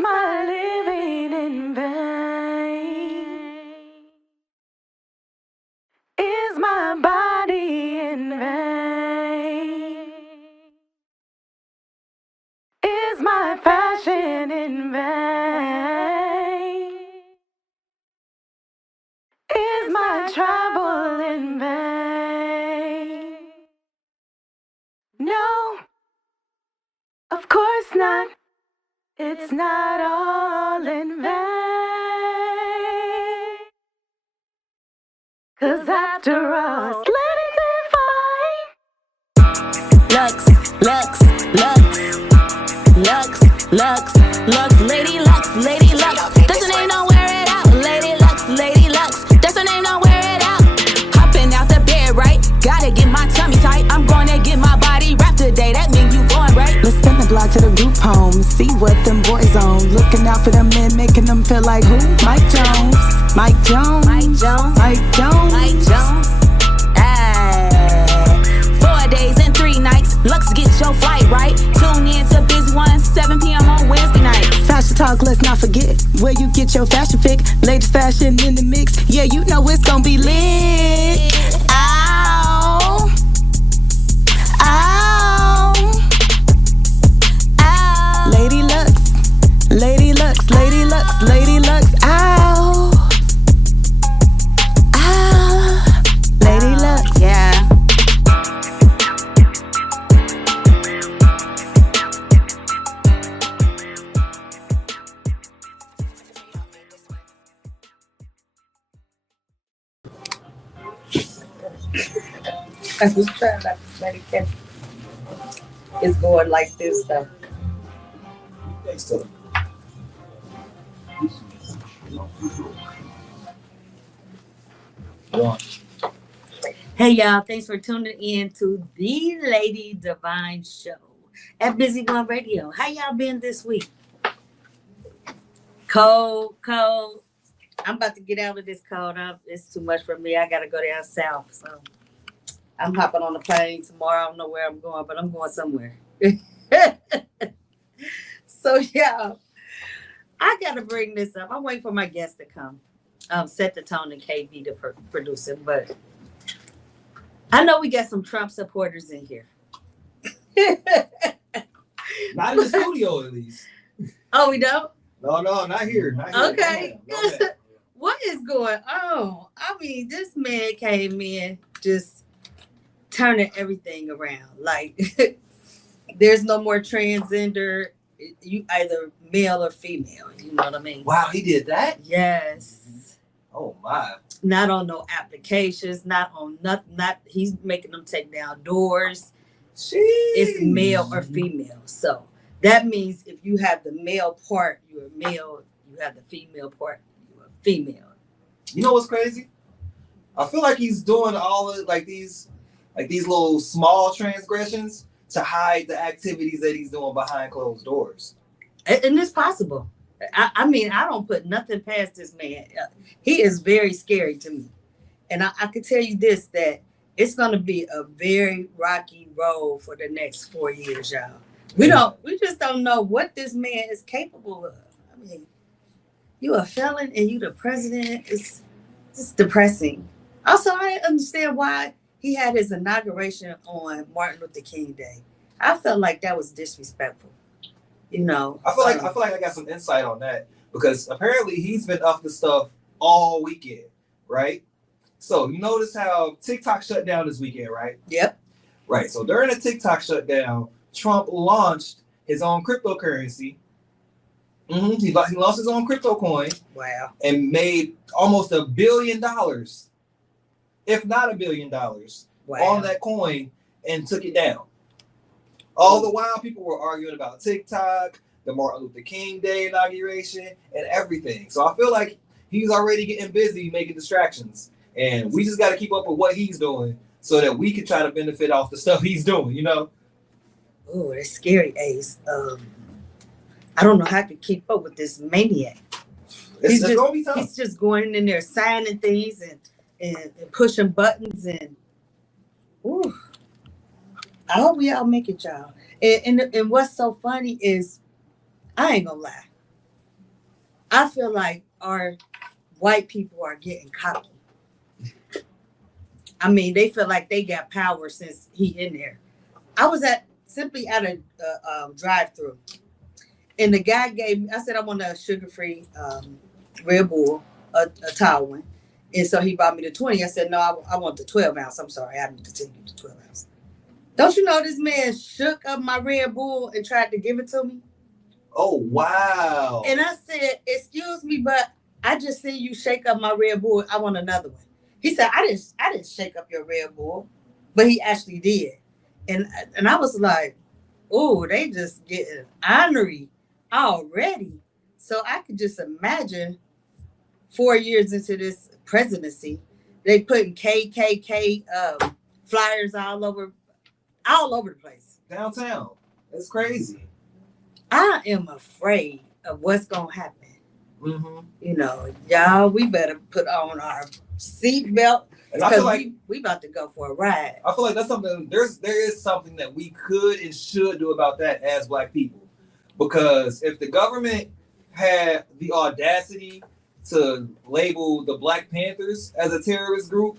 my living in vain? Is my body in vain? Is my fashion in vain? Is my travel in vain? No, of course not. It's not all in vain. 'Cause after all, let it define. Lux, Lux, Lux, Lux, Lux, Lux, Lady Lux, Lady Lux. That's her name, don't wear it out. Lady Lux, Lady Lux. That's her name, don't wear it out. Hopping out the bed, right? Gotta get my tummy tight. I'm gonna get my body wrapped today. That mean you going right. Let's spin the block to the group home. See what them boys on. Looking out for them men, making them feel like who? Mike Jones. Mike Jones. Mike Jones. Mike Jones. Mike Jones. 4 days and 3 nights. Lux, get your flight right. Tune in to Biz One, 7 p.m. on Wednesday night. Fashion talk, let's not forget where you get your fashion pick. Latest fashion in the mix. Yeah, you know it's gonna be lit. Ow. Ow. Ow. Lady Lux. Lady Lux. Lady Lux. Lady Lux. Ow. Ow. Lady Lux. Yeah. I was trying not to let it catch. It's going like this though. Thanks to Hey y'all, thanks for tuning in to the Lady Devine Show at Busy One Radio. How y'all been this week? Cold. I'm about to get out of this cold. It's too much for me. I gotta go down south. So I'm hopping on the plane tomorrow. I don't know where I'm going, but I'm going somewhere. So yeah, I gotta bring this up. I'm waiting for my guest to come. SetTheTone and KBTheProducer, but I know we got some Trump supporters in here. not in the studio, at least. Oh, we don't? No, not here. Not here. Okay. Go ahead. What is going on? I mean, this man came in just turning everything around. Like, there's no more transgender. You either male or female. You know what I mean? Wow, he did that? Yes. Oh my. Not on no applications. Not on nothing. He's making them take down doors. Jeez. It's male or female. So that means if you have the male part, you're a male. You have the female part, you're a female. You know what's crazy? I feel like he's doing all of these little small transgressions to hide the activities that he's doing behind closed doors. And it's possible. I mean, I don't put nothing past this man. He is very scary to me. And I can tell you this, that it's going to be a very rocky road for the next 4 years, y'all. We just don't know what this man is capable of. I mean, you a felon and you the president. It's just depressing. Also, I understand why he had his inauguration on Martin Luther King Day. I felt like that was disrespectful. You know, I feel like I got some insight on that because apparently he's been up to stuff all weekend, right? So you notice how TikTok shut down this weekend, right? Yep. Right. So during the TikTok shutdown, Trump launched his own cryptocurrency. He launched his own crypto coin. Wow. And made almost $1 billion, if not $1 billion, on that coin and took it down. All the while, people were arguing about TikTok, the Martin Luther King Day inauguration, and everything. So I feel like he's already getting busy making distractions. And we just got to keep up with what he's doing so that we can try to benefit off the stuff he's doing, you know? Oh, that's scary, Ace. I don't know how I could keep up with this maniac. It's going to be tough. He's just going in there signing things and pushing buttons and ooh. I hope we all make it, y'all. And what's so funny is, I ain't gonna lie. I feel like our white people are getting cocky. I mean, they feel like they got power since he in there. I was simply at a drive-through, and the guy gave me. I said I want a sugar-free Red Bull, a tall one, and so he bought me the 20. I said no, I want the 12 ounce. I'm sorry, I need to take you the 12 ounce. Don't you know this man shook up my Red Bull and tried to give it to me? Oh wow! And I said, "Excuse me, but I just see you shake up my Red Bull. I want another one." He said, I didn't shake up your Red Bull," but he actually did. And I was like, "Oh, they just getting ornery already." So I could just imagine 4 years into this presidency, they putting KKK flyers all over the place. Downtown. That's crazy. I am afraid of what's gonna happen. Mm-hmm. You know, y'all, we better put on our seatbelt because we about to go for a ride. I feel like that's something. There is something that we could and should do about that as Black people, because if the government had the audacity to label the Black Panthers as a terrorist group,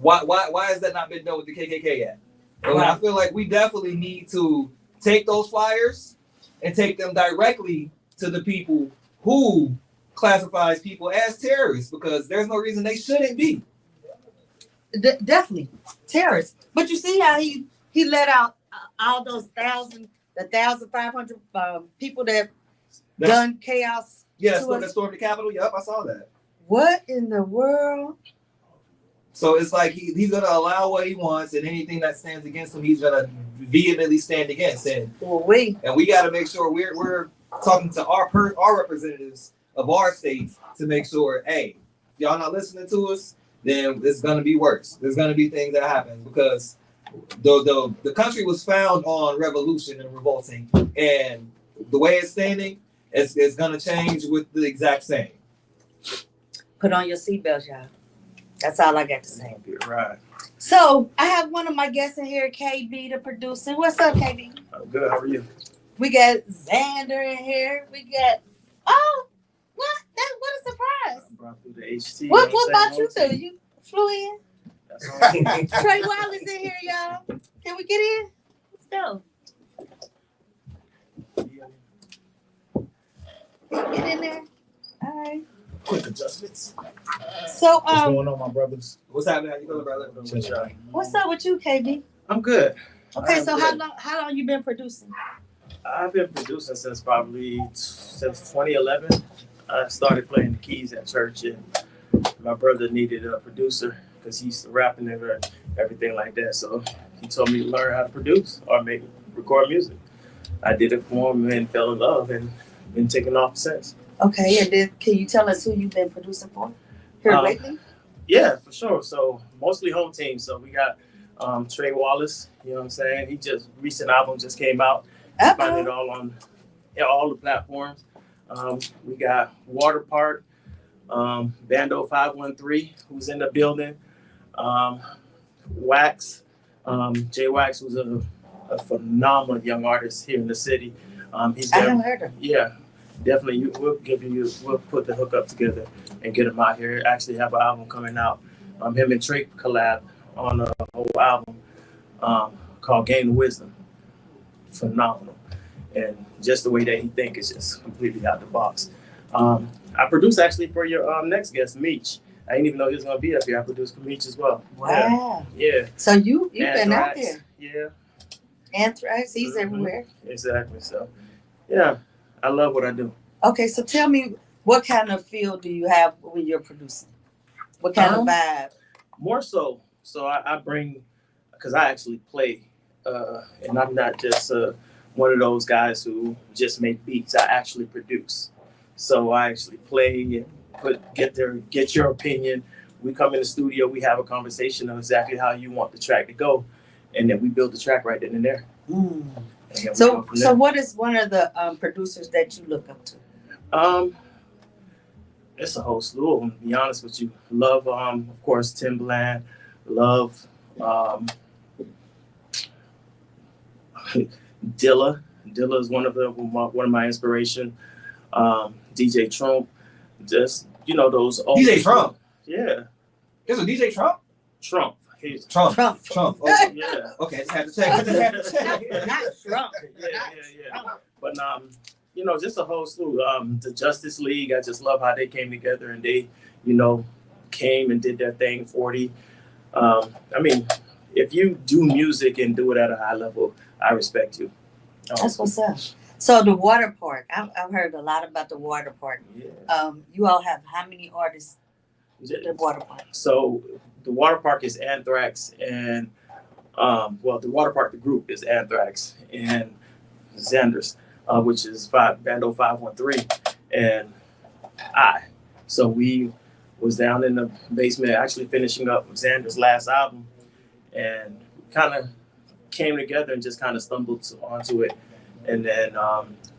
why has that not been done with the KKK yet? Right. I feel like we definitely need to take those flyers and take them directly to the people who classifies people as terrorists, because there's no reason they shouldn't be. Definitely terrorists. But you see how he let out all those 1,500 people that done chaos. Yeah, that stormed the Capitol. Yep, I saw that. What in the world? So it's like he's gonna allow what he wants, and anything that stands against him, he's gonna vehemently stand against. And we got to make sure we're talking to our representatives of our states to make sure, hey, y'all not listening to us, then it's gonna be worse. There's gonna be things that happen, because the country was found on revolution and revolting, and the way it's standing, it's gonna change with the exact same. Put on your seatbelts, y'all. That's all I got to say. Right. So I have one of my guests in here, KB the producer. What's up, KB? I'm good. How are you? We got Xander in here. We got what a surprise! I brought through the HT. What about you two? You flew in? That's all right. Trey Wallace in here, y'all. Can we get in? Let's go. Get in there. All right. Quick adjustments. So what's going on, my brothers? What's happening? How you feeling, brother? What's up with you, KB? I'm good. Okay, so good. How long you been producing? I've been producing since 2011. I started playing the keys at church, and my brother needed a producer because he used to rap and everything like that. So he told me to learn how to produce or record music. I did it for him and fell in love, and been taking off since. Okay, and then can you tell us who you've been producing for here lately? Yeah, for sure. So mostly home team. So we got Trey Wallace, you know what I'm saying? Recent album just came out. You find it all on all the platforms. We got Water Park, Bando 513, who's in the building. Wax, Jay Wax was a phenomenal young artist here in the city. I haven't heard him. Yeah, definitely. We'll put the hook up together and get him out here. Actually have an album coming out. Him and Trey collab on a whole album called Gain of Wisdom. Phenomenal. And just the way that he thinks is just completely out the box. I produced actually for your next guest, Meech. I didn't even know he was gonna be up here. I produced for Meech as well. Wow. Yeah. So you've been out there. Yeah. Anthrax, he's everywhere. Exactly. So yeah, I love what I do. Okay, so tell me, what kind of feel do you have when you're producing? What kind of vibe? More so I bring, because I actually play, and I'm not just one of those guys who just make beats. I actually produce. So I actually play and get your opinion. We come in the studio, we have a conversation of exactly how you want the track to go, and then we build the track right then and there. So what is one of the producers that you look up to? It's a whole slew of them, to be honest with you. Love, of course, Timbaland. Love Dilla. Dilla is one of my inspiration. DJ Trump. Just those old DJ Trump. Yeah. There's a DJ Trump. Trump. He's Trump. Trump. Okay. yeah. Okay. I just had to check. Not Trump. Yeah. But just a whole slew. The Justice League. I just love how they came together and they, came and did their thing. 40. I mean, if you do music and do it at a high level, I respect you. That's what's up. So the water park, I've heard a lot about the water park. Yeah. You all have how many artists at the water park? So the water park is Anthrax and the water park, the group is Anthrax and Xander's, which is Bando 513 and I. So we was down in the basement actually finishing up Xander's last album and kind of came together and just kind of stumbled onto it. And then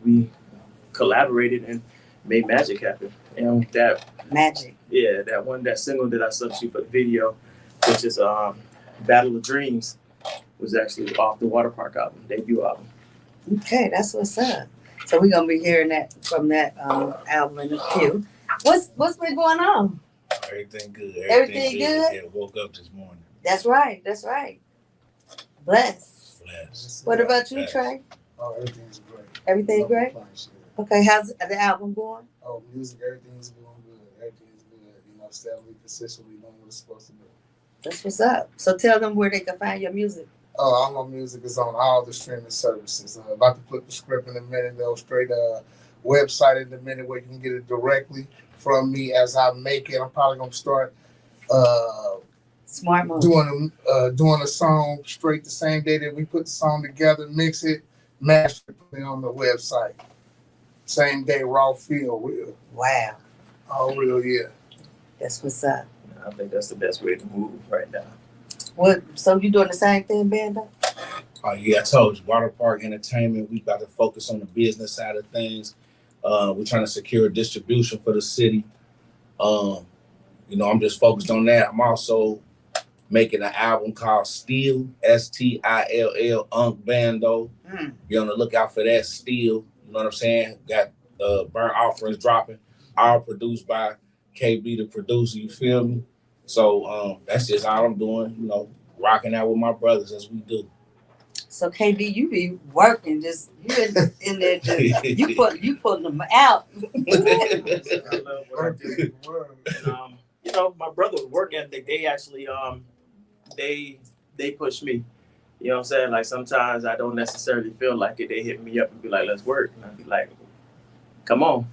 we collaborated and made magic happen. And that Magic. Yeah, that single that I subbed you for the video, which is Battle of Dreams, was actually off the Water Park album, debut album. Okay, that's what's up. So we're gonna be hearing that from that album in a few. What's been going on? Everything good. Everything good? Yeah, woke up this morning. That's right. Bless. Blessed. What about you, Trey? Oh, everything's great. Everything great? Okay, how's the album going? Oh, music, everything's going good. Everything's good. Steadily, consistently doing what it's supposed to do. That's what's up. So tell them where they can find your music. Oh, all my music is on all the streaming services. About to flip the script in a minute. They'll straight website in a minute where you can get it directly from me as I make it. I'm probably gonna start Smart move. doing a song straight the same day that we put the song together, mix it, master it, put it on the website. Same day, raw feel real. Wow. All real, yeah. That's what's up. I think that's the best way to move right now. What? So you doing the same thing, Bando? Oh yeah, I told you, Water Park Entertainment. We got to focus on the business side of things. We're trying to secure distribution for the city. I'm just focused on that. I'm also making an album called Still, Still, Unk Bando. Be on the lookout for that. Still, you know what I'm saying? Got Burnt Offerings dropping, all produced by KBTheProducer. You feel me? So that's just all I'm doing. Rocking out with my brothers as we do. So KB, you be working, just you in there, just you putting them out. I love what I do. And, my brother's work ethic, they actually they push me. You know what I'm saying? Like sometimes I don't necessarily feel like it. They hit me up and be like, let's work. And I'd be like, come on.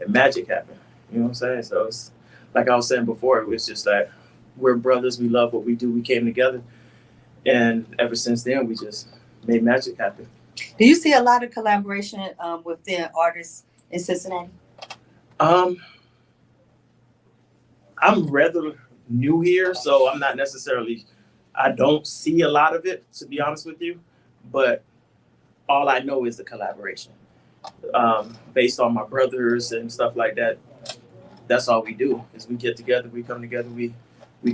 And magic happened. You know what I'm saying? So it's like I was saying before, it was just that we're brothers, we love what we do, we came together. And ever since then we just made magic happen. Do you see a lot of collaboration within artists in Cincinnati? I'm rather new here, so I'm not necessarily, I don't see a lot of it, to be honest with you, but all I know is the collaboration. Based on my brothers and stuff like that, that's all we do, is we get together, we come together, we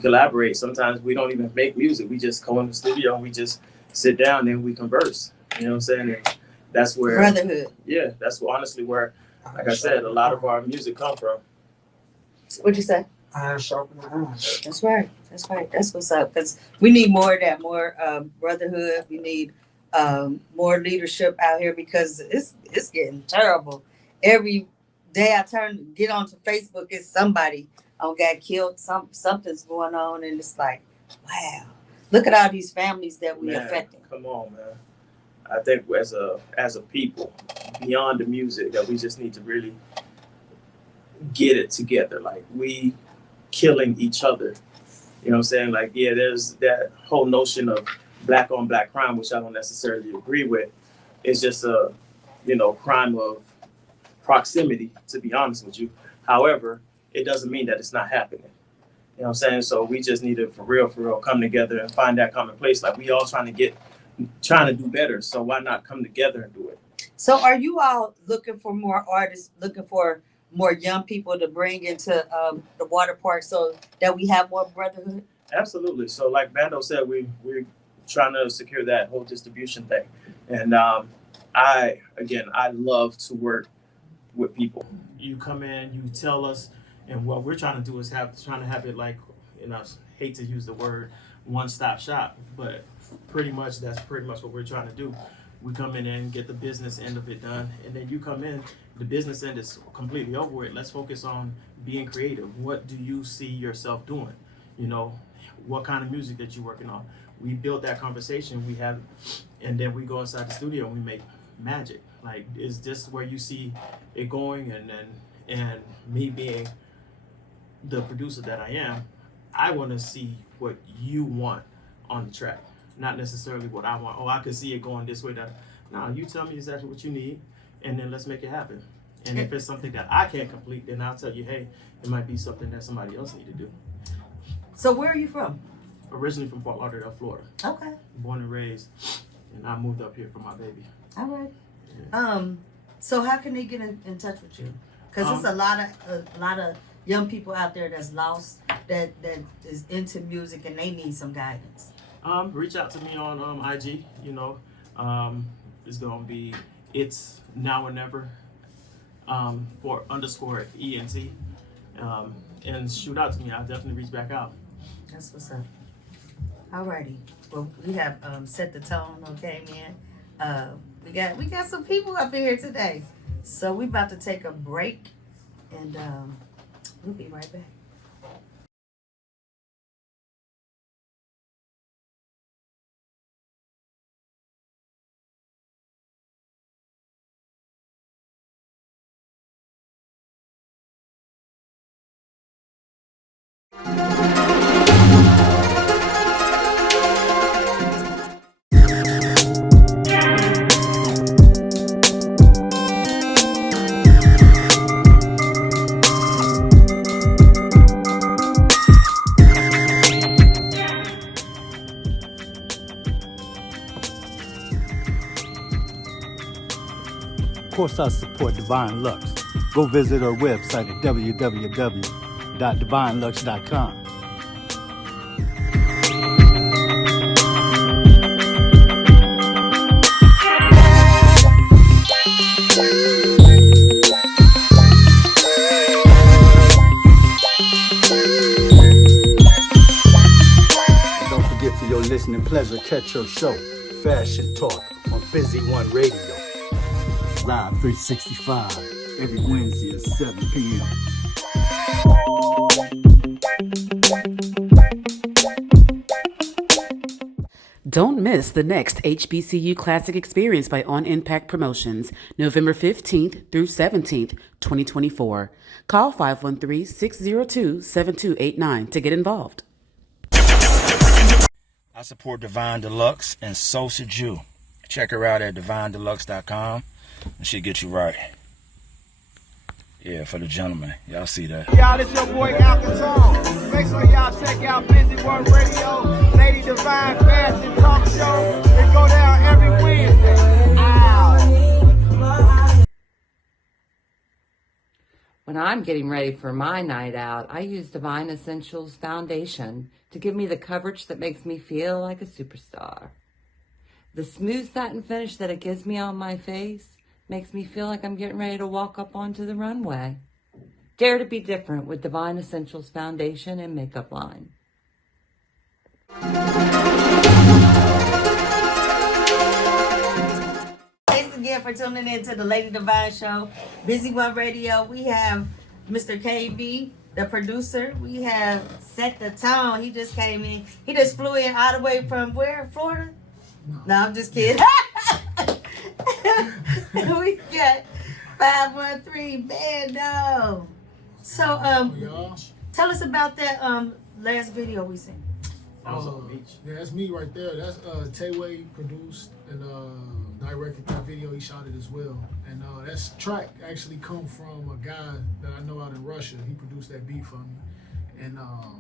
collaborate. Sometimes we don't even make music, we just go in the studio and we just sit down and we converse, you know what I'm saying? And that's where, brotherhood. Yeah, that's honestly where, like I said, a lot of our music come from. What'd you say? Iron sharpening iron. That's right. That's what's up. Because we need more of that, more brotherhood. We need more leadership out here because it's getting terrible. Every day I get onto Facebook, it's somebody got killed. Something's going on, and it's like, wow. Look at all these families that we're affecting. Come on, man. I think as a people, beyond the music, that we just need to really get it together. Like we killing each other. You know what I'm saying? Like, yeah, there's that whole notion of black on black crime, which I don't necessarily agree with. It's just a, crime of proximity, to be honest with you. However, it doesn't mean that it's not happening. You know what I'm saying? So we just need to, for real, come together and find that common place. Like we all trying to do better. So why not come together and do it? So are you all looking for more artists, looking for more young people to bring into the water park so that we have more brotherhood? Absolutely. So like Bando said, we're trying to secure that whole distribution thing. And I love to work with people. You come in, you tell us, and what we're trying to do is trying to have it like, and I hate to use the word one-stop shop, but pretty much that's pretty much what we're trying to do. We come in and get the business end of it done, and then you come in, the business end is completely over with. Let's focus on being creative. What do you see yourself doing? You know, what kind of music that you're working on? We build that conversation, we have, and then we go inside the studio and we make magic. Like, is this where you see it going? And me being the producer that I am, I want to see what you want on the track, not necessarily what I want. Oh, I could see it going this way. That no, you tell me exactly what you need, and then let's make it happen. And if it's something that I can't complete, then I'll tell you, hey, it might be something that somebody else need to do. So where are you from? Originally from Fort Lauderdale, Florida. Okay. Born and raised, and I moved up here for my baby. All right. Yeah. So how can they get in touch with you? Because there's a lot of young people out there that's lost, that is into music, and they need some guidance. Reach out to me on IG. You know, it's gonna be It's Now or Never for _ENT, and shoot out to me. I'll definitely reach back out. That's what's up. Alrighty. Well, we have Set the Tone, okay, man. We got some people up in here today, so we about to take a break, and we'll be right back. Of course, I support Devine Lux. Go visit her website at www.devinelux.com. And don't forget, for your listening pleasure, catch your show, Fashion Talk, on Busy One Radio. Live 365, every Wednesday at 7 p.m. Don't miss the next HBCU Classic Experience by On Impact Promotions, November 15th through 17th, 2024. Call 513-602-7289 to get involved. I support Devine Deluxe, and so should you. Check her out at DevineDeluxe.com. And she get you right. Yeah, for the gentlemen. Y'all see that. Y'all, it's your boy Alcatone. Make sure y'all check out Busy One Radio, Lady Devine Fashion Talk Show. It go down every Wednesday. Ow. When I'm getting ready for my night out, I use Divine Essentials Foundation to give me the coverage that makes me feel like a superstar. The smooth satin finish that it gives me on my face makes me feel like I'm getting ready to walk up onto the runway. Dare to be different with Divine Essentials Foundation and Makeup Line. Thanks again for tuning in to the Lady Devine Show, Busy One Radio. We have Mr. KB, the producer. We have Set the Tone. He just came in. He just flew in all the way from where? Florida? No, I'm just kidding. We got 513 Bando. So tell us about that last video we seen. Yeah, that's me right there. That's Tayway produced and directed that video. He shot it as well. And that track actually come from a guy that I know out in Russia. He produced that beat for me. And I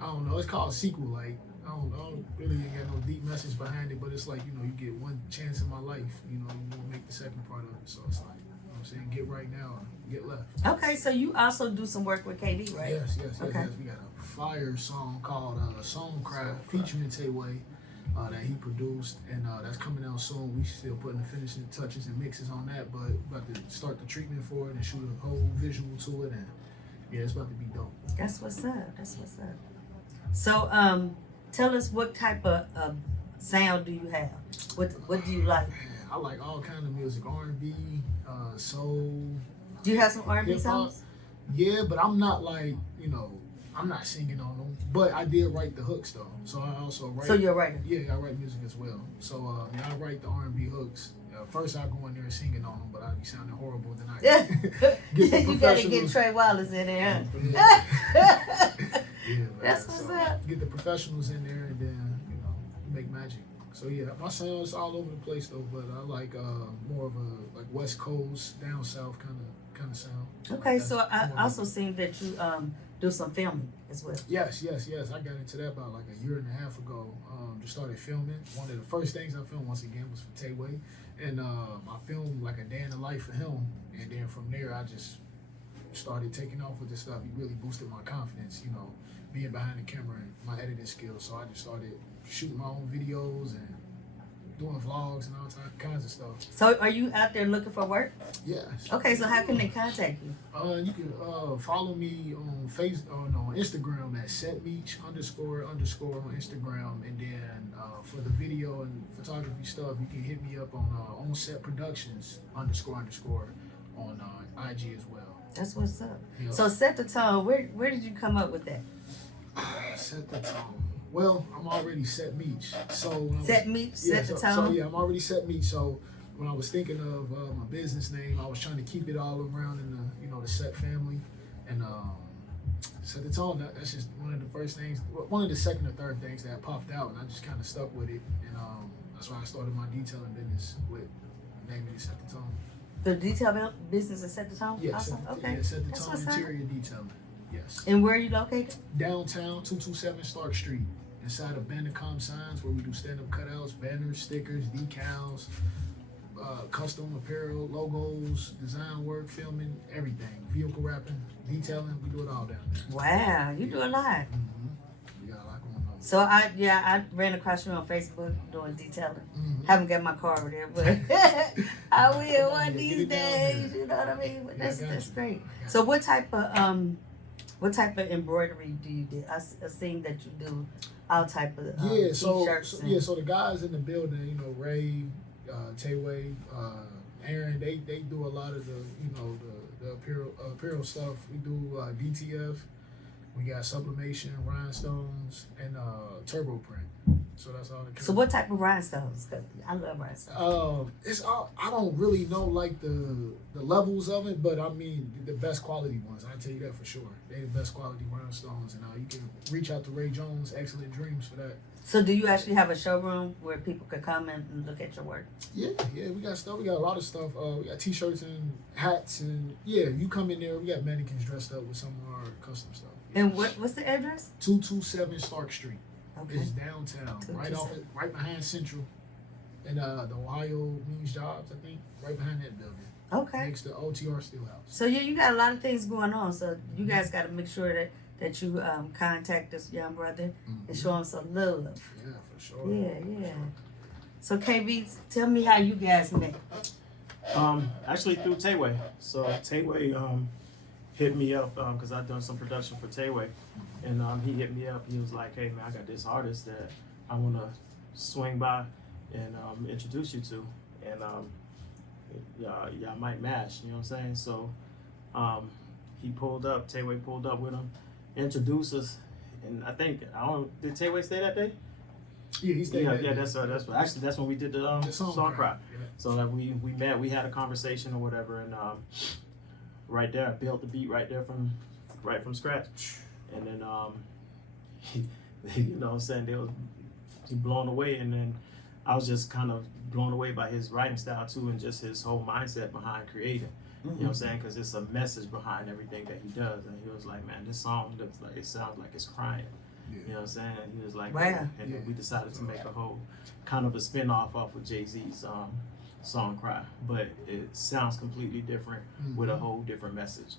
don't know, it's called Sequel. Like, I don't really ain't got no deep message behind it, but it's like, you know, you get one chance in my life, you know, you won't make the second part of it. So it's like, you know what I'm saying, get right now, get left. Okay, so you also do some work with KD, right? Yes. We got a fire song called Song Cry featuring Tayway. that he produced, and that's coming out soon. We still putting the finishing touches and mixes on that, but about to start the treatment for it and shoot a whole visual to it, and yeah, it's about to be dope. That's what's up. That's what's up. So, tell us what type of sound do you have? What do you like? I like all kind of music, R&B, soul. Do you have some R&B songs? Yeah, but I'm not like, I'm not singing on them. But I did write the hooks though, so I also write. So you're a writer? Yeah, I write music as well. So I write the R&B hooks. First I go in there singing on them, but I'd be sounding horrible. Then I you gotta get Trey Wallace in there. Yeah, that's what's up. Get the professionals in there, and then make magic. So yeah, my sound's all over the place though, but I like more of a like West Coast, down south kind of sound. Okay, so I also seen that you do some filming as well. Yes. I got into that about like a year and a half ago. Just started filming. One of the first things I filmed once again was for Tayway, and I filmed like a day in the life for him, and then from there I just started taking off with this stuff. He really boosted my confidence, being behind the camera and my editing skills. So I just started shooting my own videos and doing vlogs and all kinds of stuff. So are you out there looking for work? Yes. Okay, so how can they contact you? You can follow me on on Instagram at setmeach __ on Instagram, and then for the video and photography stuff, you can hit me up on SetProductions _ on IG as well. That's what's up. Yeah. So SetTheTone, where did you come up with that? SetTheTone. Well, I'm already SetMeach. So SetTheTone. So yeah, I'm already SetMeach. So when I was thinking of my business name, I was trying to keep it all around in the the Set family, and SetTheTone. That's just one of the first things, one of the second or third things that popped out, and I just kind of stuck with it, and that's why I started my detailing business with naming it SetTheTone. The detail business is SetTheTone? Yeah, awesome. Okay. Yeah, SetTheTone interior detailing. Yes. And where are you located? Downtown, 227 Stark Street, inside of Bandicom Signs, where we do stand-up cutouts, banners, stickers, decals, custom apparel, logos, design work, filming, everything. Vehicle wrapping, detailing, we do it all down there. Wow, you do a lot. Mm-hmm. We got a lot going on. So I ran across you on Facebook doing detailing. Mm-hmm. Haven't got my car over there, but I will one of these days. You know what I mean? But that's great. So what type of embroidery do you do? I seen that you do all type of t-shirts. So the guys in the building, Ray, Tayway, Aaron, they do a lot of the apparel stuff. We do DTF. We got sublimation, rhinestones, and turbo print. So that's all. So what type of rhinestones? Cause I love rhinestones. It's all. I don't really know like the levels of it, but I mean the best quality ones. I tell you that for sure. They're the best quality rhinestones, and you can reach out to Ray Jones, Excellent Dreams, for that. So do you actually have a showroom where people could come and look at your work? Yeah, we got stuff. We got a lot of stuff. We got t-shirts and hats, and you come in there. We got mannequins dressed up with some of our custom stuff. And what's the address? 227 Stark Street. Okay. It's downtown, right behind Central, and the Ohio Means Jobs, I think, right behind that building. Okay. Next to OTR Steelhouse. So you got a lot of things going on. So you guys got to make sure that you contact this young brother and show him some love. Yeah, for sure. Yeah. So KB, tell me how you guys met. Actually through Tayway. So Tayway hit me up because I've done some production for Tayway, and he hit me up. He was like, "Hey man, I got this artist that I want to swing by and introduce you to, and y'all might match." You know what I'm saying? So he pulled up. Tayway pulled up with him, introduced us, and did Tayway stay that day? Yeah, he stayed. Yeah, that's when we did the song cry. Yeah. So like we met, we had a conversation or whatever, and right there, I built the beat right there from scratch, and then you know what I'm saying, they was blown away, and then I was just kind of blown away by his writing style too, and just his whole mindset behind creating. You know what I'm saying? Because it's a message behind everything that he does, and he was like, "Man, this song looks like it sounds like it's crying." Yeah. You know what I'm saying? And he was like, wow. And then we decided to make a whole kind of a spin-off off of Jay-Z's song Cry, but it sounds completely different with a whole different message.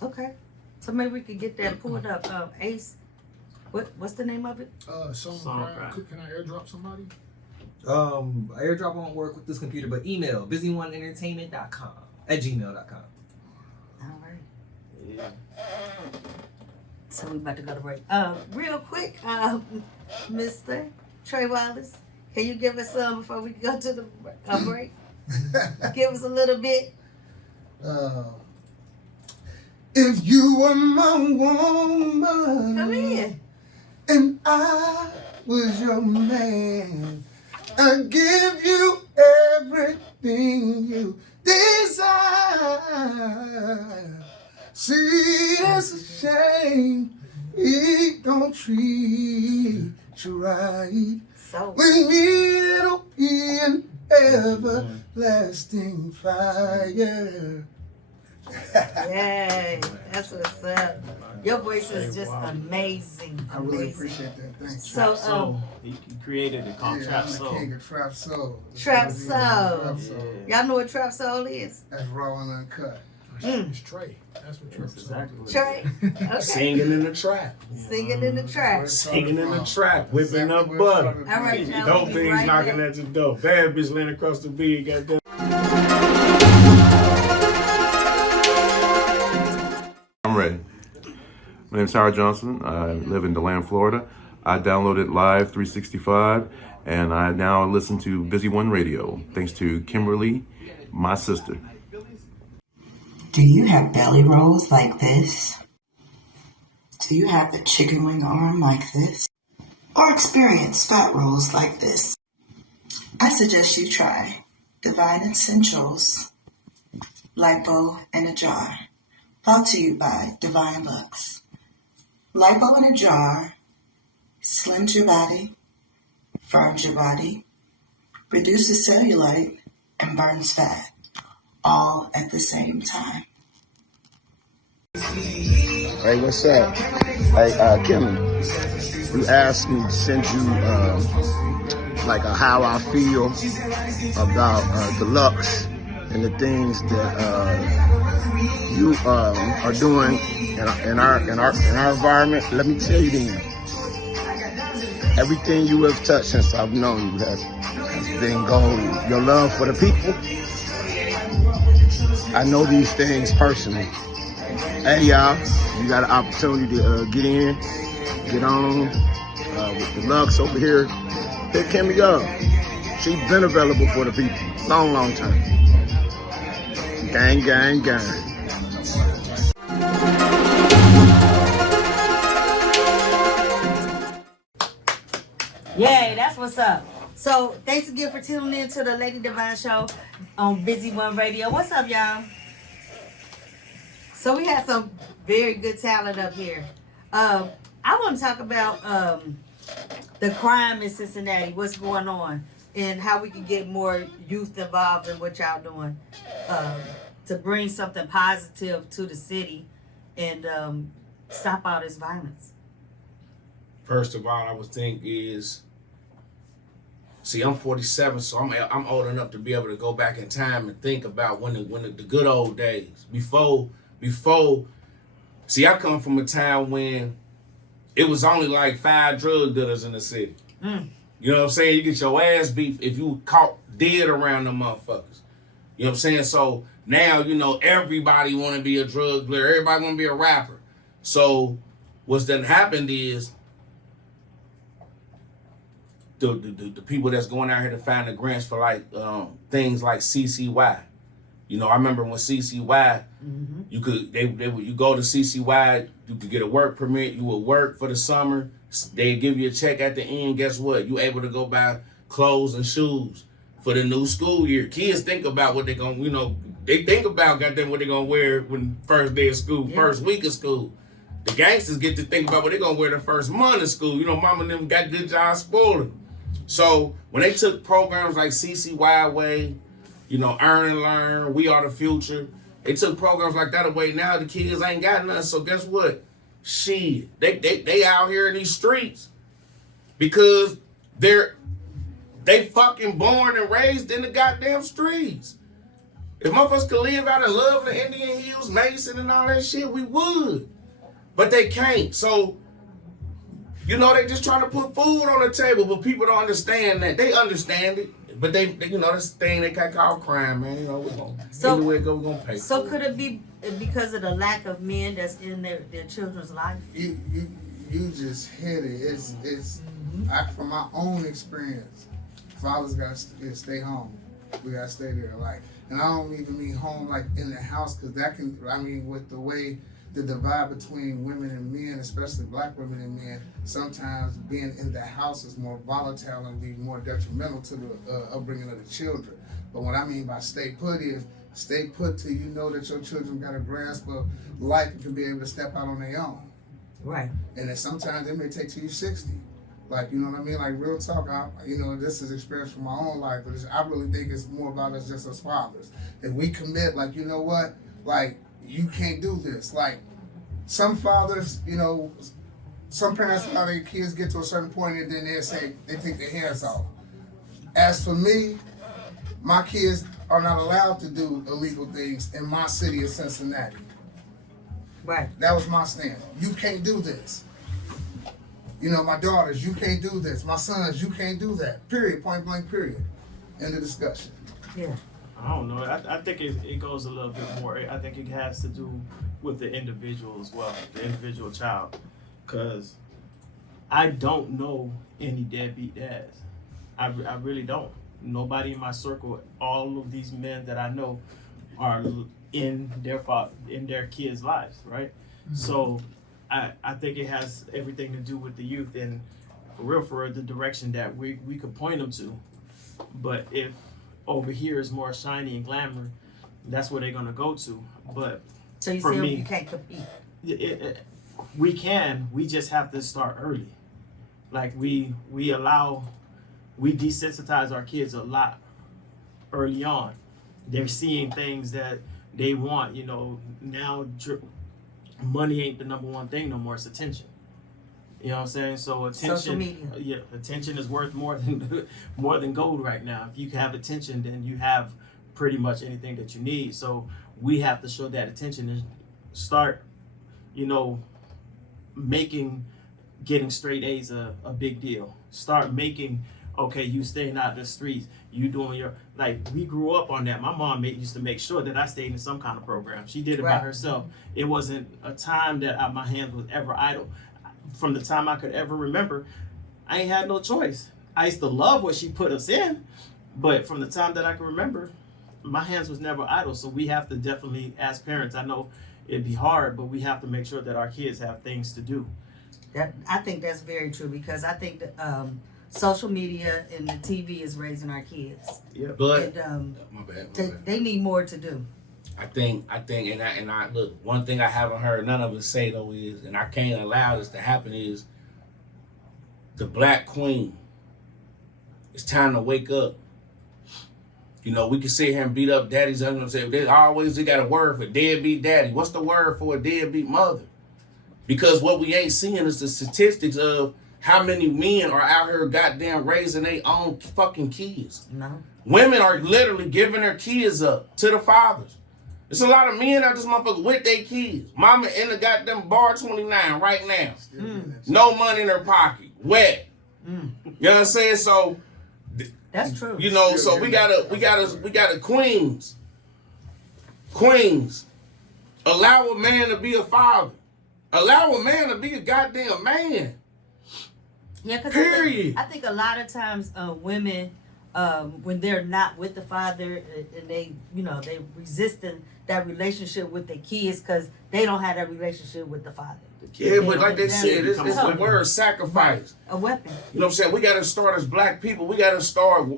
Okay, so maybe we could get that pulled up. Ace, What's the name of it? Songcraft. Can I airdrop somebody? Airdrop won't work with this computer, but email busyoneeentertainment.com@gmail.com. All right. Yeah. So we about to go to break. Real quick, Mr. Trey Wallace, can you give us some before we go to the break? Give us a little bit. If you were my woman, come in, and I was your man, I'd give you everything you desire. See, it's a shame he don't treat you right. So we need it'll be an everlasting fire. Yay, that's what's up. Your voice is just amazing. I really appreciate that. Thanks. So, he created it called Trap Soul. King of Trap Soul. Trap Soul. Y'all know what Trap Soul is? That's raw and uncut. It's Trey. That's what Trey exactly. Trey. Okay. Singing in the trap. Singing in the trap. Singing in the trap, whipping up butter. All right, now Dope we'll be things right knocking back. at your door. Bad bitch laying across the bed, goddamn. I'm ready. My name is Howard Johnson. I live in DeLand, Florida. I downloaded Live 365, and I now listen to Busy One Radio, thanks to Kimberly, my sister. Do you have belly rolls like this? Do you have the chicken wing arm like this? Or experience fat rolls like this? I suggest you try Devine Essentials, Lipo in a Jar. Brought to you by Devine Lux. Lipo in a jar slims your body, firms your body, reduces cellulite, and burns fat, all at the same time. Hey, what's up? Hey, Kim, you asked me to send you like how I feel about Deluxe and the things that you are doing in our environment. Let me tell you then, everything you have touched since I've known you has been gold. Your love for the people. I know these things personally. Hey y'all, you got an opportunity to get on with Deluxe over here. Hit Kimmy up. She's been available for the people. Long time. Gang, gang, gang. Yay, that's what's up. So thanks again for tuning in to the Lady Devine Show on Busy One Radio. What's up, y'all? So we had some very good talent up here. I want to talk about the crime in Cincinnati, what's going on, and how we can get more youth involved in what y'all doing to bring something positive to the city and stop all this violence. First of all, I would think is, see, I'm 47, so I'm old enough to be able to go back in time and think about when the good old days before. See, I come from a time when it was only like 5 drug dealers in the city. You know what I'm saying? You get your ass beat if you caught dead around them motherfuckers. You know what I'm saying? So now, you know, everybody want to be a drug dealer. Everybody want to be a rapper. So what's done happened is the people that's going out here to find the grants for like things like CCY. You know, I remember when CCY, you go to CCY, you could get a work permit, you would work for the summer, they give you a check at the end, guess what? You able to go buy clothes and shoes for the new school year. Kids think about what they're gonna, you know, they think about goddamn what they're gonna wear when first day of school, first week of school. The gangsters get to think about what they're gonna wear the first month of school. You know, mama and them got good jobs spoiling. So when they took programs like CCY away, you know, Earn and Learn, We Are the Future, they took programs like that away. Now the kids ain't got nothing. So guess what? Shit, they out here in these streets because they fucking born and raised in the goddamn streets. If motherfuckers could live out in Loveland, Indian Hills, Mason, and all that shit, we would. But they can't. So You know, they just trying to put food on the table, but people don't understand that. They understand it, but they you know, this thing they can't call crime, man. You know, we're gonna anywhere it go, we're gonna pay. So could it be because of the lack of men that's in their children's life? You just hit it. It's from my own experience. Fathers gotta stay home. We gotta stay there, like, and I don't even mean home like in the house, because that can, I mean, with the way the divide between women and men, especially black women and men, sometimes being in the house is more volatile and be more detrimental to the upbringing of the children. But what I mean by stay put is stay put till you know that your children got a grasp of life and can be able to step out on their own. Right. And then sometimes it may take till you're 60. Like, you know what I mean? Like, real talk, you know, this is experience from my own life, but I really think it's more about us just as fathers. If we commit, like, you know what? Like, you can't do this. Like, some fathers, you know, some parents allow their kids get to a certain point and then they say, they take their hands off. As for me, my kids are not allowed to do illegal things in my city of Cincinnati. Right. That was my stand. You can't do this. You know, my daughters, you can't do this. My sons, you can't do that. Period. Point blank, period. End of discussion. Yeah. I don't know. I think it goes a little bit more. I think it has to do with the individual as well, the individual child. Because I don't know any deadbeat dads. I really don't. Nobody in my circle, all of these men that I know are in their kids' lives, right? Mm-hmm. So I think it has everything to do with the youth and for the direction that we could point them to. But if over here is more shiny and glamour, that's where they're gonna go to. But so you for say me, you can't compete. We can. We just have to start early. Like we desensitize our kids a lot early on. They're seeing things that they want. You know, now money ain't the number one thing no more. It's attention. You know what I'm saying? So attention, social media. Yeah, attention is worth more than gold right now. If you have attention, then you have pretty much anything that you need. So we have to show that attention and start, you know, making getting straight A's a big deal. Start making, okay, you staying out the streets, you doing your, like, we grew up on that. My mom used to make sure that I stayed in some kind of program. She did it by herself. It wasn't a time that my hands was ever idle. From the time I could ever remember, I ain't had no choice. I used to love what she put us in, but from the time that I can remember, my hands was never idle. So we have to definitely, as parents, I know it'd be hard, but we have to make sure that our kids have things to do. I think that's very true, because I think that social media and the TV is raising our kids. Yeah, but my bad. They need more to do. I think, and I look. One thing I haven't heard none of us say though is, and I can't allow this to happen, is the black queen. It's time to wake up. You know, we can sit here and beat up daddies. I'm gonna say they got a word for deadbeat daddy. What's the word for a deadbeat mother? Because what we ain't seeing is the statistics of how many men are out here goddamn raising their own fucking kids. No. Women are literally giving their kids up to the fathers. There's a lot of men out this motherfucker with their kids. Mama in the goddamn bar 29 right now. No money in her pocket. Wet. You know what I'm saying? So that's true. You know, so we gotta queens. Allow a man to be a father. Allow a man to be a goddamn man. Yeah, because period. I think a lot of times women, when they're not with the father and they, you know, they resisting that relationship with their kids because they don't have that relationship with the father. Yeah, but like they said, it's the word sacrifice. A weapon. You know what I'm saying? We got to start as black people. We got to start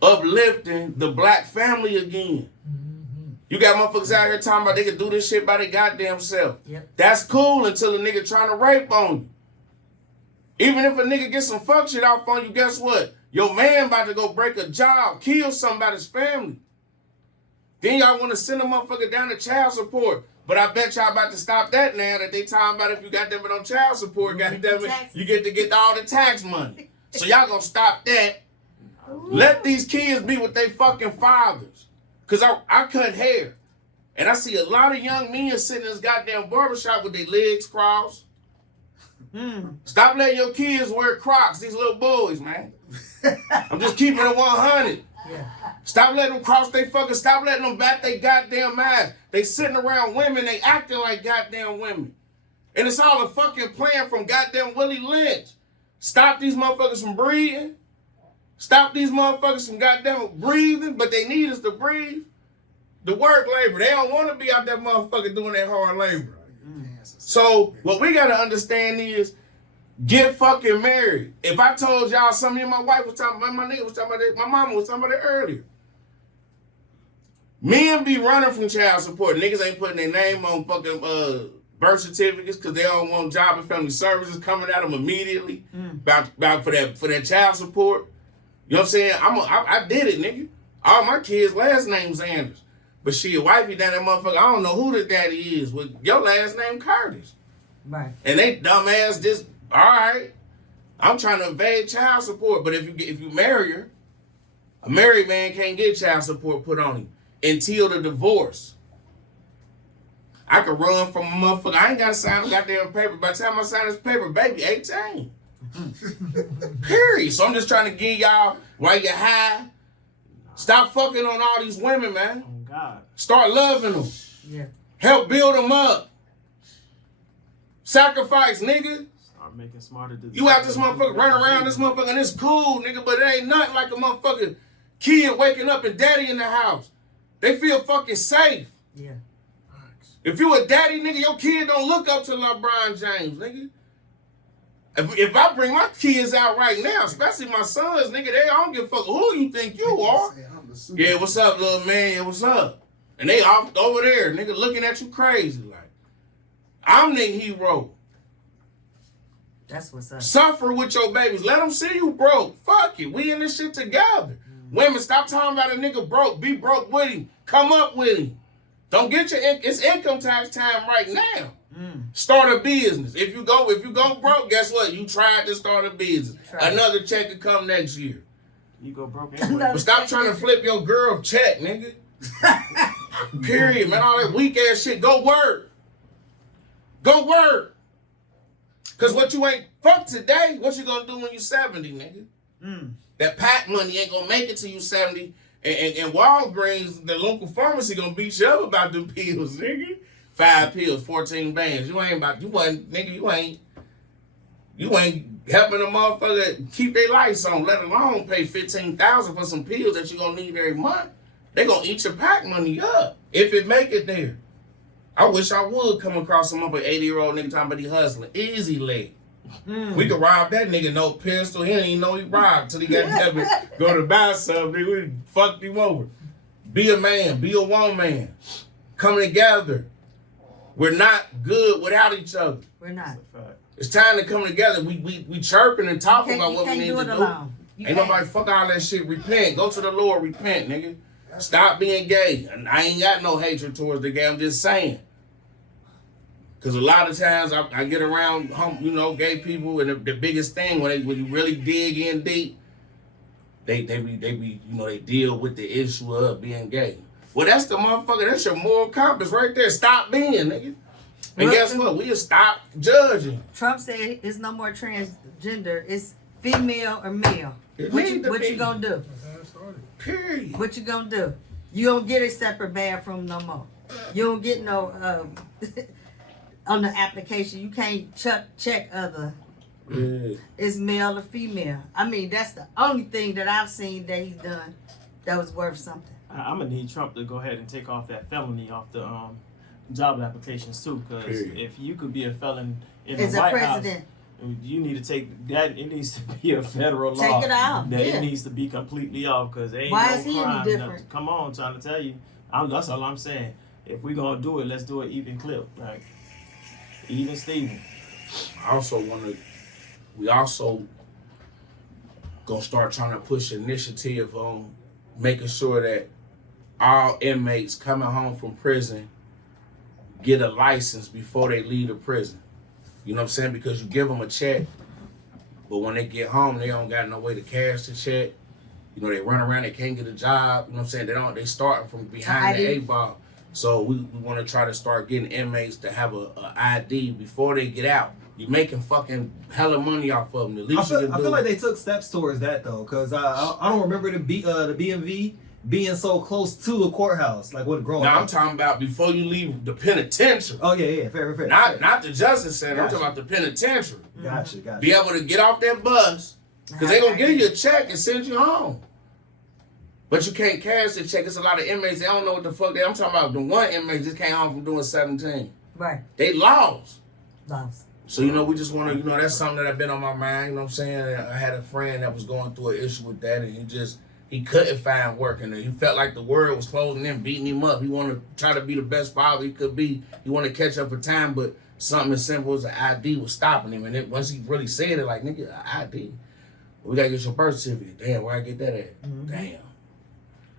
uplifting the black family again. You got motherfuckers out here talking about they can do this shit by their goddamn self. Yep. That's cool until a nigga trying to rape on you. Even if a nigga gets some fuck shit off on you, guess what? Your man about to go break a job, kill somebody's family. Then y'all want to send a motherfucker down to child support. But I bet y'all about to stop that now that they talking about if you got them on child support, goddamn it, you get to get all the tax money. So y'all gonna stop that. Let these kids be with their fucking fathers. Cause I cut hair. And I see a lot of young men sitting in this goddamn barbershop with their legs crossed. Stop letting your kids wear Crocs, these little boys, man. I'm just keeping it 100. Yeah. Stop letting them cross they fucking, stop letting them bat they goddamn ass. They sitting around women, they acting like goddamn women. And it's all a fucking plan from goddamn Willie Lynch. Stop these motherfuckers from breathing. Stop these motherfuckers from goddamn breathing, but they need us to breathe. The work labor. They don't want to be out there motherfucker doing that hard labor. So what we gotta understand is get fucking married. If I told y'all something, my wife was talking about, my nigga was talking about that, my mama was talking about it earlier. Men be running from child support. Niggas ain't putting their name on fucking birth certificates because they don't want job and family services coming at them immediately about for that child support. You know what I'm saying? I did it, nigga. All my kids' last name's Anders. But she a wifey down that motherfucker. I don't know who the daddy is. With your last name Curtis. Right. And they dumbass just, all right, I'm trying to evade child support. But if you marry her, a married man can't get child support put on him until the divorce. I could run from a motherfucker. I ain't got to sign a goddamn paper. By the time I sign this paper, baby, 18. Period. So I'm just trying to give y'all, while you're high, stop fucking on all these women, man. Oh, God. Start loving them. Yeah. Help build them up. Sacrifice, nigga. Start making smarter decisions. You out this motherfucker, run around this motherfucker, and it's cool, nigga, but it ain't nothing like a motherfucking kid waking up and daddy in the house. They feel fucking safe. Yeah. If you a daddy, nigga, your kid don't look up to LeBron James, nigga. If I bring my kids out right now, especially my sons, nigga, they don't give a fuck who you think you are. Yeah, what's up, little man? Yeah, what's up? And they off over there, nigga, looking at you crazy. Like, I'm the hero. That's what's up. Suffer with your babies. Let them see you broke. Fuck it. We in this shit together. Women, stop talking about a nigga broke. Be broke with him. Come up with him. Don't get your it's income tax time right now. Start a business. If you go broke, guess what? You tried to start a business. Another check to come next year. You go broke. But stop trying to flip your girl check, nigga. Period, man. All that weak ass shit. Go work. Go work. Cause what you ain't fuck today, what you gonna do when you 70, nigga? That pack money ain't gonna make it till you 70. And Walgreens, the local pharmacy gonna beat you up about them pills, nigga. 5 pills, 14 bands. You ain't helping a motherfucker keep their lights on, let alone pay $15,000 for some pills that you gonna need every month. They gonna eat your pack money up if it make it there. I wish I would come across some other 80-year-old nigga talking about he hustling. Easy leg. We could rob that nigga, no pistol. He didn't even know he robbed till he got to go to buy something. We fucked him over. Be a man. Be a woman. Come together. We're not good without each other. We're not. It's time to come together. We chirping and talking about what we need to do. Ain't nobody fuck all that shit. Repent. Go to the Lord. Repent, nigga. Stop being gay. And I ain't got no hatred towards the gay. I'm just saying. Because a lot of times I get around, gay people, and the biggest thing when you really dig in deep, they deal with the issue of being gay. Well, that's the motherfucker. That's your moral compass right there. Stop being, nigga. And guess what? We'll stop judging. Trump said it's no more transgender. It's female or male. What you gonna do? Period. What you gonna do? You don't get a separate bathroom no more. You don't get no on the application. You can't check other. It's male or female. I mean, that's the only thing that I've seen that he's done that was worth something. I'm gonna need Trump to go ahead and take off that felony off the job applications too, because if you could be a felon in the White House, you need to take that. It needs to be a federal law. Take it out. That it needs to be completely off, because ain't Why no is he crime. any different? Come on, I'm trying to tell you. That's all I'm saying. If we're gonna do it, let's do it even clip, like even Steven. We also gonna start trying to push initiative on making sure that all inmates coming home from prison get a license before they leave the prison. You know what I'm saying? Because you give them a check, but when they get home, they don't got no way to cash the check. They run around, they can't get a job. You know what I'm saying? They starting from behind the 8-ball. So we want to try to start getting inmates to have a ID before they get out. You making fucking hella money off of them. The least I feel like they took steps towards that though, because I don't remember the BMV being so close to the courthouse, like what growing up. I'm talking about before you leave the penitentiary. Oh yeah, fair. Not the Justice Center. Gotcha. I'm talking about the penitentiary. Gotcha. Be able to get off that bus, because they're going to give you a check and send you home. But you can't cash the check. It's a lot of inmates. They don't know what the fuck I'm talking about. The one inmate just came home from doing 17. Right. They lost. Lost. So, we just want to, that's something that I've been on my mind. You know what I'm saying? I had a friend that was going through an issue with that, and he couldn't find work, and he felt like the world was closing in, beating him up. He wanted to try to be the best father he could be. He wanted to catch up for time, but something as simple as an ID was stopping him. And once he really said it, like, nigga, an ID? We got to get your birth certificate. Damn, where I get that at? Mm-hmm. Damn.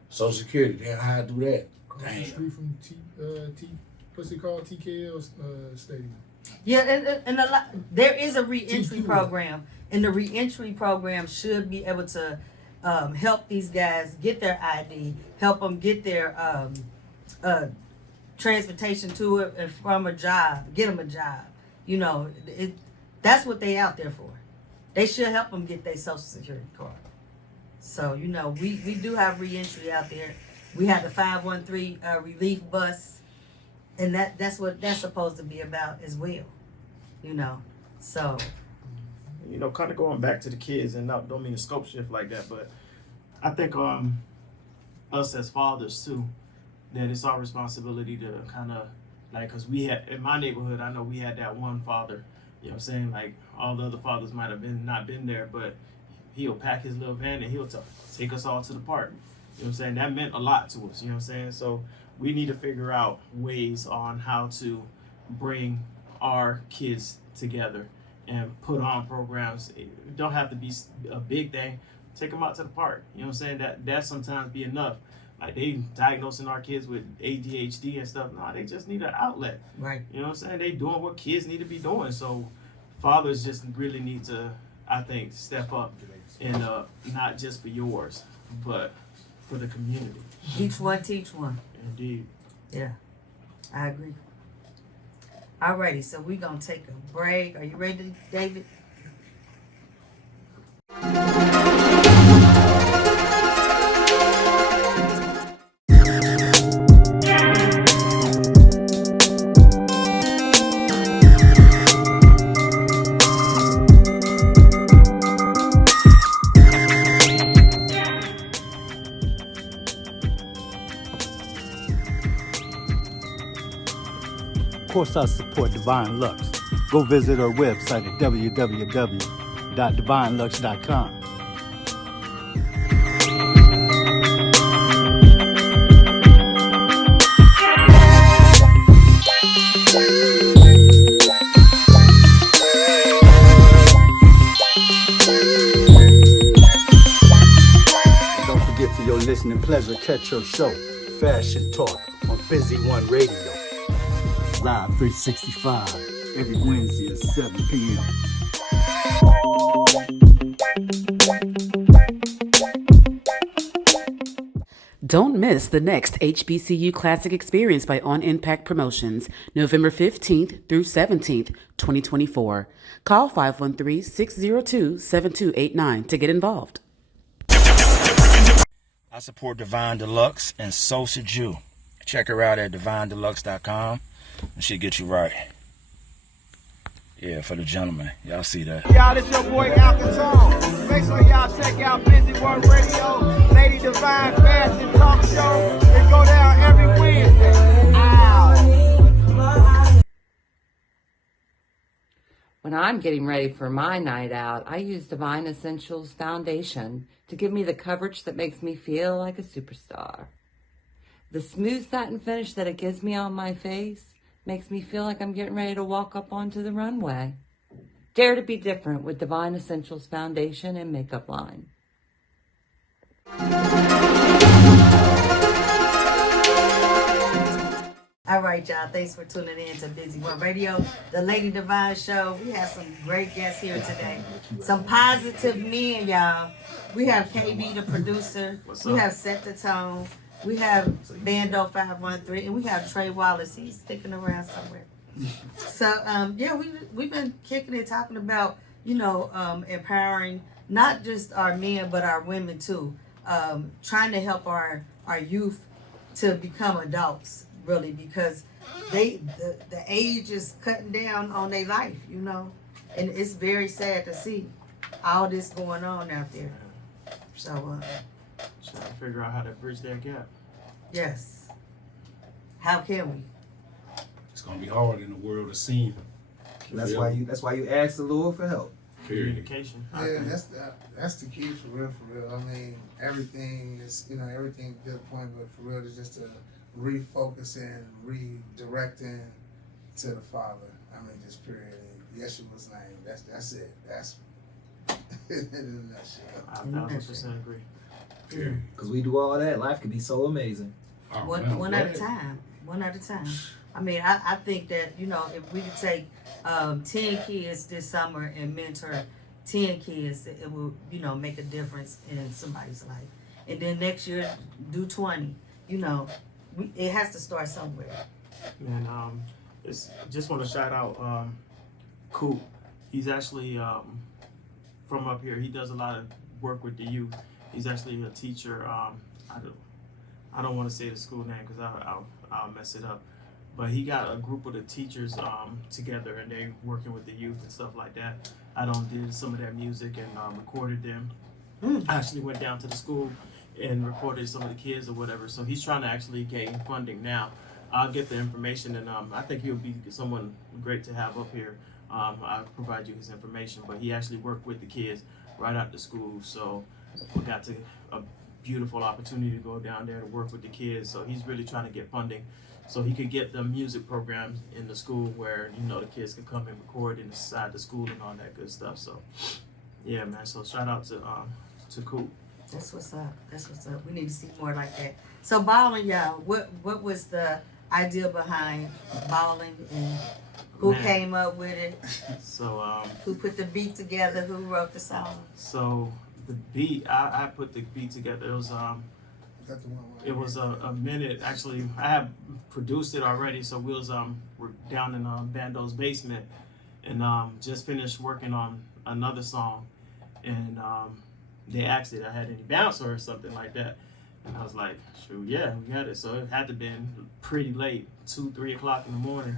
Social Security. Damn, how I do that? Damn. Street from what's it called? TKL Stadium. Yeah, and a lot. There is a reentry program, and the reentry program should be able to help these guys get their ID, help them get their transportation to it and from a job, get them a job. That's what they out there for. They should help them get their Social Security card. So we do have reentry out there. We have the 513 relief bus, and that's what that's supposed to be about as well. So. Kind of going back to the kids, and don't mean to scope shift like that, but I think us as fathers too, that it's our responsibility to kind of because we had in my neighborhood, I know we had that one father. You know what I'm saying? Like all the other fathers might have not been there, but he'll pack his little van and he'll take us all to the park. You know what I'm saying? That meant a lot to us. You know what I'm saying? So we need to figure out ways on how to bring our kids together and put on programs. It don't have to be a big thing. Take them out to the park. You know what I'm saying? That sometimes be enough. Like they diagnosing our kids with ADHD and stuff. No, they just need an outlet. Right. You know what I'm saying? They doing what kids need to be doing. So fathers just really need to, I think, step up and not just for yours, but for the community. Each one teach one. Indeed. Yeah, I agree. Alrighty, so we're gonna take a break. Are you ready, David? Of course, I support Devine Lux. Go visit her website at www.devinelux.com. Don't forget, for your listening pleasure, catch your show, Fashion Talk, on Busy One Radio. Live 365, every Wednesday at 7 p.m. Don't miss the next HBCU Classic Experience by On Impact Promotions, November 15th through 17th, 2024. Call 513-602-7289 to get involved. I support Devine Deluxe, and so should you. Check her out at DevineDeluxe.com. And she get you right. Yeah, for the gentlemen. Y'all see that. Y'all, it's your boy KBTheProducer. Make sure y'all check out Busy One Radio, Lady Devine Fashion Talk Show. It go down every Wednesday. Ow. When I'm getting ready for my night out, I use Devine Essentials Foundation to give me the coverage that makes me feel like a superstar. The smooth satin finish that it gives me on my face makes me feel like I'm getting ready to walk up onto the runway. Dare to be different with Devine Essentials Foundation and Makeup Line. All right, y'all. Thanks for tuning in to Busy One Radio, the Lady Devine Show. We have some great guests here today. Some positive men, y'all. We have KBTheProducer. We have SetTheTone. We have Bando 513, and we have Trey Wallace. He's sticking around somewhere. So yeah, we've been kicking it, talking about, you know, empowering not just our men but our women too. Trying to help our youth to become adults, really, because the age is cutting down on their life, you know, and it's very sad to see all this going on out there. So trying to figure out how to bridge that gap. yes, how can we? It's gonna be hard in the world of sin. That's why you ask the Lord for help. Communication. Yeah, that's the key for real. I mean, everything is, you know, everything to the point, but for real, it's just to refocusing, redirecting to the Father. I mean, just period. In Yeshua's name. That's it. That's in a nutshell. 1000% agree. Because we do all that, life could be so amazing. One at a time. One at a time. I mean, I think that, you know, if we could take 10 kids this summer and mentor 10 kids, it will, you know, make a difference in somebody's life. And then next year, do 20. You know, it has to start somewhere. And just want to shout out Coop. He's actually from up here. He does a lot of work with the youth. He's actually a teacher. I don't want to say the school name because I'll mess it up. But he got a group of the teachers together, and they working with the youth and stuff like that. I did some of their music and recorded them. I actually went down to the school and recorded some of the kids or whatever. So he's trying to actually gain funding now. I'll get the information, and I think he'll be someone great to have up here. I'll provide you his information. But he actually worked with the kids right out the school, so we got a beautiful opportunity to go down there to work with the kids. So he's really trying to get funding so he could get the music programs in the school where, you know, the kids can come and record inside the school and all that good stuff. So yeah, man. So shout out to Coop. That's what's up. That's what's up. We need to see more like that. So balling, y'all. What was the idea behind balling, and who came up with it? So who put the beat together? Who wrote the song? So the beat, I put the beat together. It was a minute. Actually, I have produced it already. So we was we're down in Bando's basement, and just finished working on another song, and they asked if I had any bouncer or something like that, and I was like, sure, yeah, we had it. So it had to have been pretty late, 2-3 o'clock in the morning.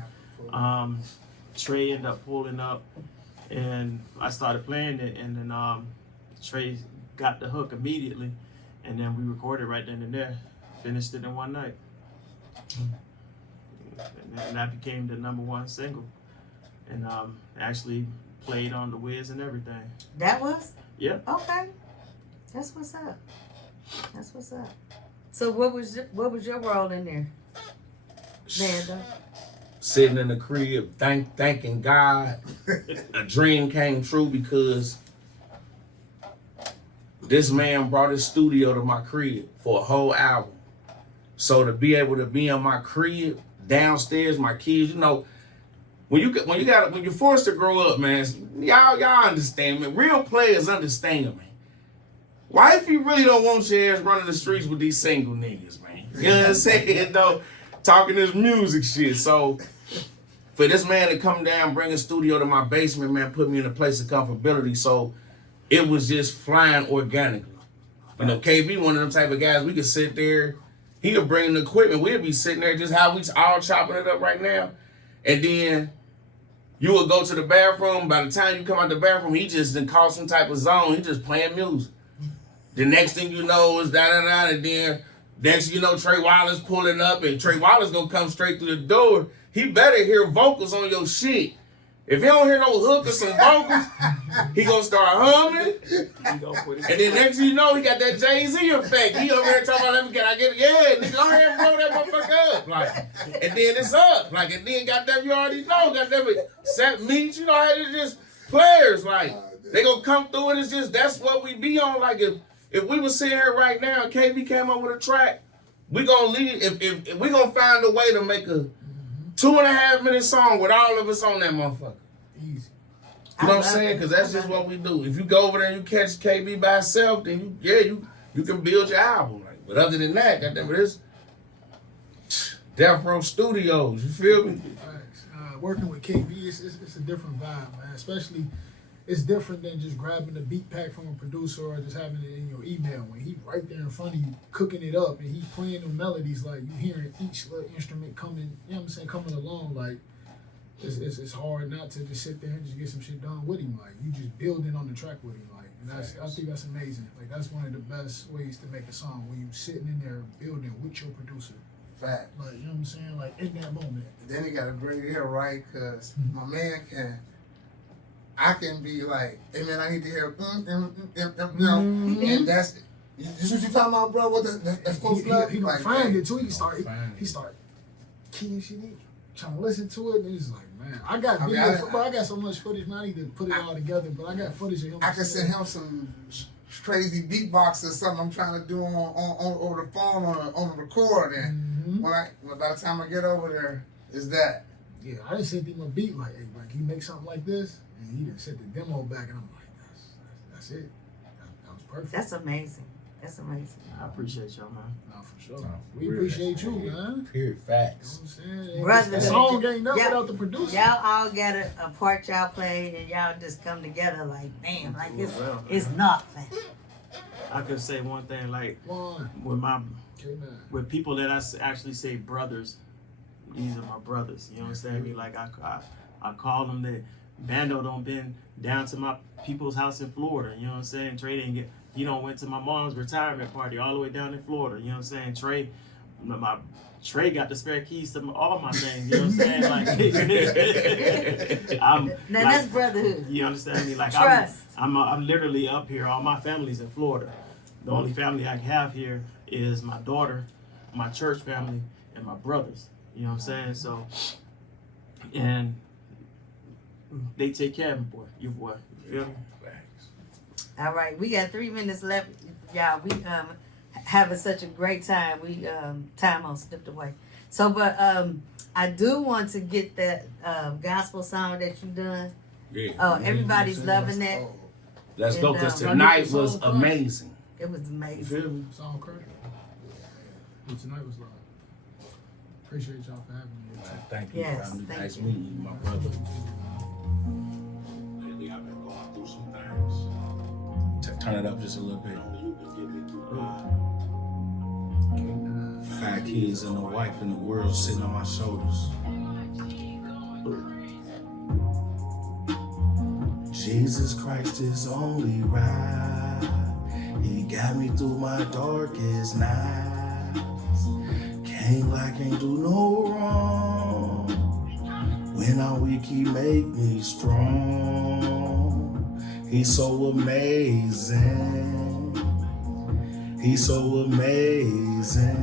Trey ended up pulling up, and I started playing it, and then Trey got the hook immediately, and then we recorded right then and there, finished it in one night, and that became the #1 single, and actually played on the Wiz and everything. That was? Yeah. Okay, that's what's up. That's what's up. So what was your role in there, Vanda? Sitting in the crib, thanking God, a dream came true because this man brought his studio to my crib for a whole album. So to be able to be in my crib, downstairs, my kids, you know, when you're forced to grow up, man, y'all understand, man. Real players understand, man. Why if you really don't want your ass running the streets with these single niggas, man? You know what I'm saying, though? Talking this music shit. So for this man to come down, bring a studio to my basement, man, put me in a place of comfortability. So it was just flying organically. You know, KB, one of them type of guys, we could sit there, he could bring the equipment, we'd be sitting there just how we all chopping it up right now. And then you would go to the bathroom, by the time you come out the bathroom, he just done caught some type of zone, he just playing music. The next thing you know is da-da-da, and then next you know, Trey Wallace pulling up, and Trey Wallace gonna come straight through the door. He better hear vocals on your shit. If he don't hear no hook or some vocals, he gonna start humming. And then next thing you know, he got that Jay-Z effect. He over here talking about, can I get it? Yeah, nigga, go ahead and blow that motherfucker up. Like, and then it's up. Like, and then goddamn, you already know, goddamn it, set meets, you know how it's just players. Like, they gonna come through and it's just, that's what we be on. Like, if we was sitting here right now and KB came up with a track, we gonna leave, if we gonna find a way to make a 2.5-minute song with all of us on that motherfucker. Easy. You know what I'm saying? Because that's just what we do. If you go over there and you catch KB by itself, then you can build your album. Like, but other than that, goddamn it, it's Death Row Studios. You feel me? Like working with KB, it's a different vibe, man. Especially, it's different than just grabbing a beat pack from a producer or just having it in your email. When he's right there in front of you, cooking it up, and he's playing the melodies, like you hearing each little instrument coming, you know what I'm saying, coming along. Like it's hard not to just sit there and just get some shit done with him. Like you just building on the track with him. Like, and I think that's amazing. Like that's one of the best ways to make a song when you sitting in there building with your producer. Fact. Like, you know what I'm saying? Like, in that moment. Then he got a great ear, right? Because my man I can be like, hey man, I need to hear, you know, and that's what you talking about, bro? What that's close enough? He like, find it too. He start keying shit in, trying to listen to it, and he's like, man, I got I got so much footage, man, I need to put it all together, but I got footage of him. I can send him some crazy beatbox or something I'm trying to do on over the phone on the record, and by the time I get over there, is that. Yeah, I just sent him a beat like, hey, man, can you make something like this? And he just sent the demo back, and I'm like, that's it. That was perfect. That's amazing. That's amazing. I appreciate y'all, man. No, for sure. We appreciate you, man. Period. Facts. You know what I'm saying? Brother, the song ain't done without the producer. Y'all all got a part y'all played, and y'all just come together like, damn, like it's nothing. I could say one thing, like with people that I actually say brothers, these are my brothers. You understand me? Like I call them that. Bando don't been down to my people's house in Florida. You know what I'm saying? Trey didn't get. He don't went to my mom's retirement party all the way down in Florida. You know what I'm saying? Trey got the spare keys to all my things. You know what I'm saying? Like, now that's brotherhood. You understand me? Like trust. I'm literally up here. All my family's in Florida. The only family I have here is my daughter, my church family, and my brothers. You know what I'm saying? So, and they take care of me, boy. You boy. You feel me? All right, we got 3 minutes left, y'all. We having such a great time. We time on slipped away. So, but I do want to get that gospel song that you done. Yeah. Everybody's loving that. Let's go, because tonight was amazing. It was amazing. You feel me? Song crazy. Well, tonight was live. Appreciate y'all for having me. Thank you, yes, family. thank Nice you. meeting you, my brother. Lately, I've been going through some things. Turn it up just a little bit. 5 kids and a wife in the world sitting on my shoulders. Jesus Christ is only right. He got me through my darkest nights. Can't lie, can't do no wrong. When I'm weak, he make me strong. He's so amazing. He's so amazing.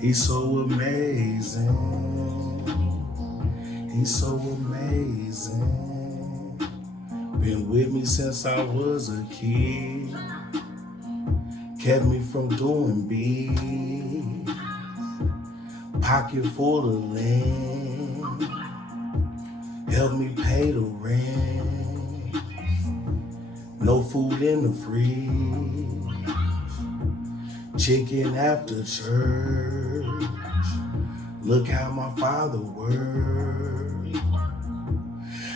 He's so amazing. He's so amazing. Been with me since I was a kid. Kept me from doing big. Pocket full of land. Helped me pay the rent. No food in the fridge. Chicken after church. Look how my father worked.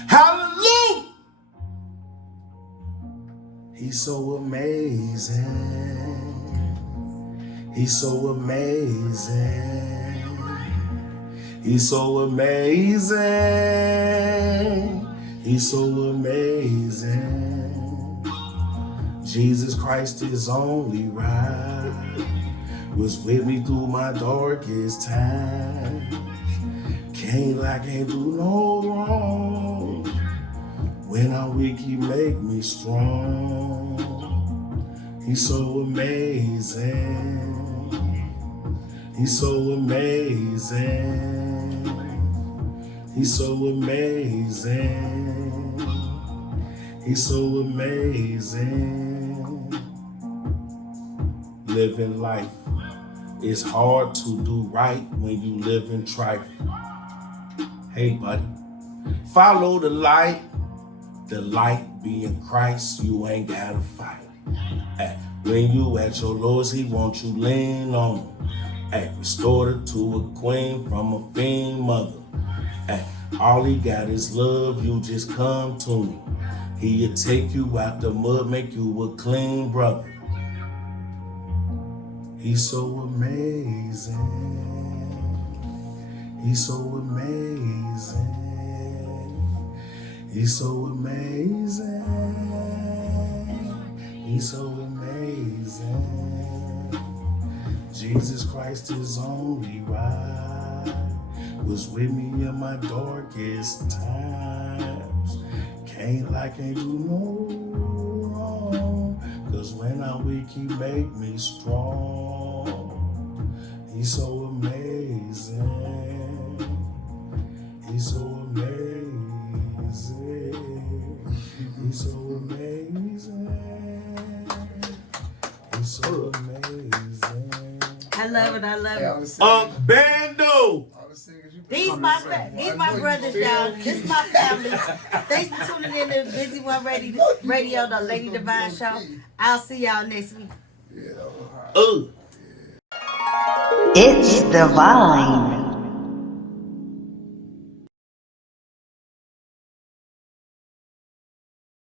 Hallelujah! He's so amazing. He's so amazing. He's so amazing. He's so amazing. Jesus Christ is only right. Was with me through my darkest times. Can't lie, can't do no wrong. When I'm weak, he make me strong. He's so amazing. He's so amazing. He's so amazing. He's so amazing. Living life is hard to do right when you live in trife. Hey, buddy, follow the light. The light being Christ, you ain't gotta fight. When you at your lowest, he wants you lean on him. Restored her to a queen from a fiend mother. Ay, all he got is love, you just come to him. He'll take you out the mud, make you a clean brother. He's so amazing. He's so amazing. He's so amazing. He's so amazing. Jesus Christ is only right. Was with me in my darkest times. Can't lie, can't do no wrong. Cause when I'm weak, he make me strong. He's so amazing. He's so amazing. He's so amazing. He's so amazing. I love it. I love it. Bando. These my brothers, y'all. This my family. Thanks for tuning in to Busy One Radio, the Lady Devine Show. I'll see y'all next week. It's Devine.